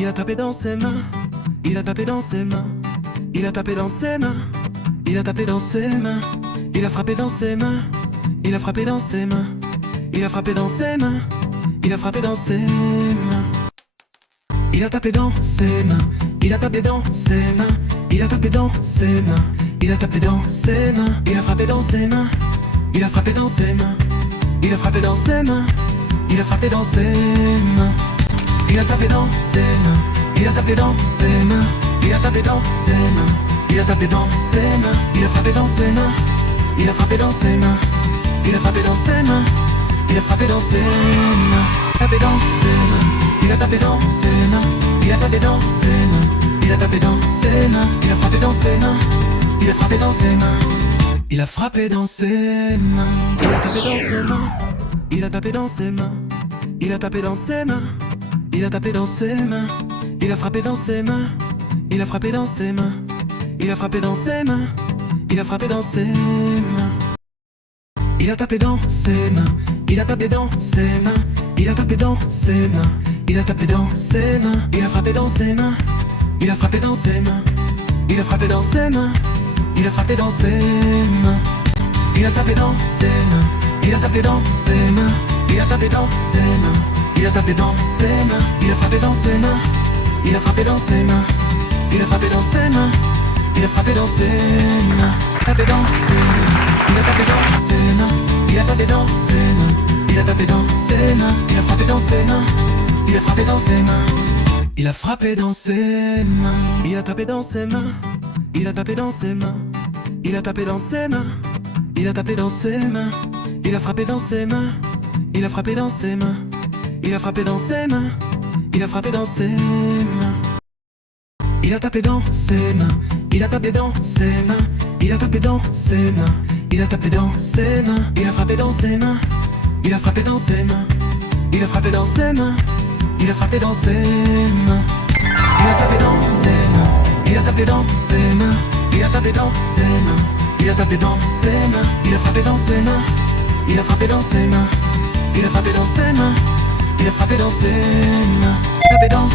Il a tapé dans ses mains, il a tapé dans ses mains, il a tapé dans ses mains, il a tapé dans ses mains, il a frappé dans ses mains, il a frappé dans ses mains, il a frappé dans ses mains, il a frappé dans ses mains. Il a tapé dans ses mains, il a tapé dans ses mains, il a tapé dans ses mains, il a tapé dans ses mains, il a frappé dans ses mains, il a frappé dans ses mains, il a frappé dans ses mains, il a frappé dans ses mains. Il a tapé dans ses mains, il a tapé dans ses mains, il a tapé dans ses mains, il a tapé dans ses mains, il a frappé dans ses mains, il a frappé dans ses mains, il a frappé dans ses mains, il a frappé dans ses mains, tapé dans ses mains, il a tapé dans ses mains, il a tapé dans ses mains, il a tapé dans ses mains, il a frappé dans ses mains, il a frappé dans ses mains, il a frappé dans ses mains, il a tapé dans ses mains, il a tapé dans ses mains, il a tapé dans ses mains. Il a tapé dans ses mains, il a frappé dans ses mains, il a frappé dans ses mains, il a frappé dans ses mains, il a frappé dans ses mains. Il a tapé dans ses mains, il a tapé dans ses mains, il a tapé dans ses mains, il a tapé dans ses mains, il a frappé dans ses mains, il a frappé dans ses mains, il a frappé dans ses mains, il a frappé dans ses mains. Il a tapé dans ses mains, il a tapé dans ses mains, il a tapé dans ses mains. Il a tapé dans ses mains, il a frappé dans ses mains, il a frappé dans ses mains, il a frappé dans ses mains, il a frappé dans ses mains, tapé dans ses mains, il a tapé dans ses mains, il a tapé dans ses mains, il a tapé dans ses mains, il a frappé dans ses mains, il a frappé dans ses mains, il a frappé dans ses mains, il a tapé dans ses mains, il a tapé dans ses mains, il a tapé dans ses mains, il a tapé dans ses mains, il a frappé dans ses mains, il a frappé dans ses mains. Il a frappé dans ses mains, il a frappé dans ses mains. Il a tapé dans ses mains, il a tapé dans ses mains, il a tapé dans ses mains, il a tapé dans ses mains, il a frappé dans ses mains, il a frappé dans ses mains, il a frappé dans ses mains, il a frappé dans ses mains. Il a tapé dans ses mains, il a tapé dans ses mains, il a tapé dans ses mains, il a tapé dans ses mains, il a frappé dans ses mains, il a frappé dans ses mains, il a frappé dans ses mains. Il a frappé dans ses mains, tapé dans